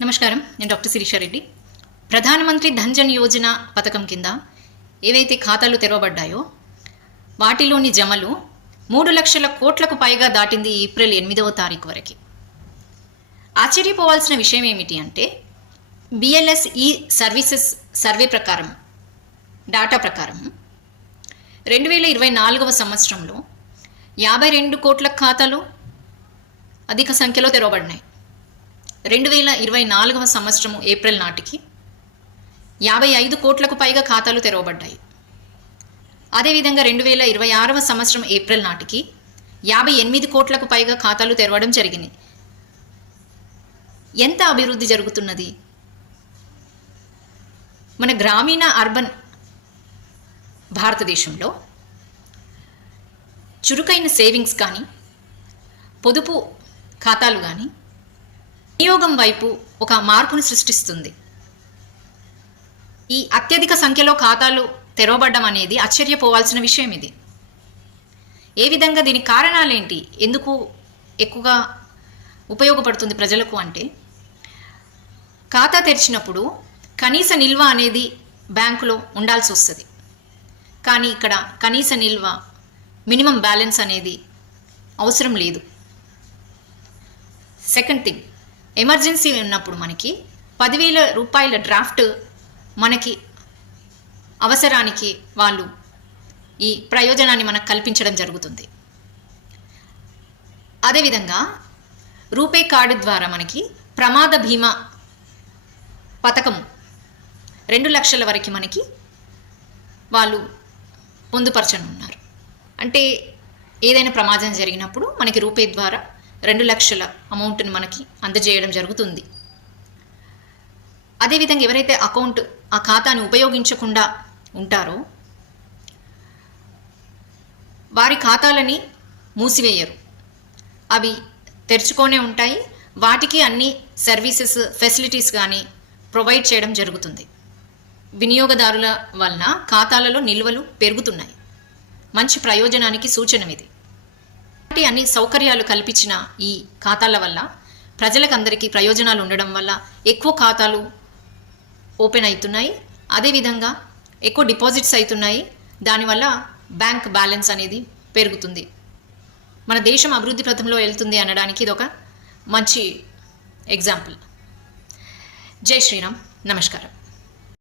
నమస్కారం, నేను డాక్టర్ శిరీషారెడ్డి. ప్రధానమంత్రి ధన్ యోజన పథకం కింద ఏవైతే ఖాతాలు తెరవబడ్డాయో వాటిలోని జమలు 3 లక్షల కోట్లకు పైగా దాటింది ఏప్రిల్ 8వ తారీఖు వరకు. ఆశ్చర్యపోవాల్సిన విషయం ఏమిటి అంటే బిఎల్ఎస్ ఈ సర్వీసెస్ సర్వే ప్రకారం డాటా ప్రకారం 2024వ సంవత్సరంలో 52 కోట్ల ఖాతాలు అధిక సంఖ్యలో తెరవబడినాయి. 2024వ సంవత్సరము ఏప్రిల్ నాటికి 55 కోట్లకు పైగా ఖాతాలు తెరవబడ్డాయి. అదేవిధంగా 2026వ సంవత్సరం ఏప్రిల్ నాటికి 58 కోట్లకు పైగా ఖాతాలు తెరవడం జరిగింది. ఎంత అభివృద్ధి జరుగుతున్నది! మన గ్రామీణ అర్బన్ భారతదేశంలో చురుకైన సేవింగ్స్ కానీ పొదుపు ఖాతాలు కానీ వినియోగం వైపు ఒక మార్పును సృష్టిస్తుంది. ఈ అత్యధిక సంఖ్యలో ఖాతాలు తెరవబడ్డం అనేది ఆశ్చర్యపోవాల్సిన విషయం. ఇది ఏ విధంగా, దీని కారణాలేంటి, ఎందుకు ఎక్కువగా ఉపయోగపడుతుంది ప్రజలకు అంటే, ఖాతా తెరిచినప్పుడు కనీస నిల్వ అనేది బ్యాంకులో ఉండాల్సి వస్తుంది. కానీ ఇక్కడ కనీస నిల్వ మినిమం బ్యాలెన్స్ అనేది అవసరం లేదు. సెకండ్ థింగ్, ఎమర్జెన్సీ ఉన్నప్పుడు మనకి 10,000 రూపాయల డ్రాఫ్ట్ మనకి అవసరానికి వాళ్ళు ఈ ప్రయోజనాన్ని మనకు కల్పించడం జరుగుతుంది. అదేవిధంగా రూపే కార్డు ద్వారా మనకి ప్రమాద బీమా పథకం 2 లక్షల వరకు మనకి వాళ్ళు పొందుపరచనున్నారు. అంటే ఏదైనా ప్రమాదం జరిగినప్పుడు మనకి రూపే ద్వారా 2 లక్షల అమౌంట్ని మనకి అందజేయడం జరుగుతుంది. అదేవిధంగా ఎవరైతే ఆ ఖాతాను ఉపయోగించకుండా ఉంటారో వారి ఖాతాలని మూసివేయరు, అవి తెరుచుకొనే ఉంటాయి. వాటికి అన్ని సర్వీసెస్ ఫెసిలిటీస్ కానీ ప్రొవైడ్ చేయడం జరుగుతుంది. వినియోగదారుల వలన ఖాతాలలో నిల్వలు పెరుగుతున్నాయి. మంచి ప్రయోజనానికి సూచన ఇది. అన్ని సౌకర్యాలు కల్పించిన ఈ ఖాతాల వల్ల ప్రజలకందరికీ ప్రయోజనాలు ఉండడం వల్ల ఎక్కువ ఖాతాలు ఓపెన్ అవుతున్నాయి. అదేవిధంగా ఎక్కువ డిపాజిట్స్ అవుతున్నాయి. దానివల్ల బ్యాంక్ బ్యాలెన్స్ అనేది పెరుగుతుంది. మన దేశం అభివృద్ధి పథంలో వెళ్తుంది అనడానికి ఇది ఒక మంచి ఎగ్జాంపుల్. జై శ్రీరామ్. నమస్కారం.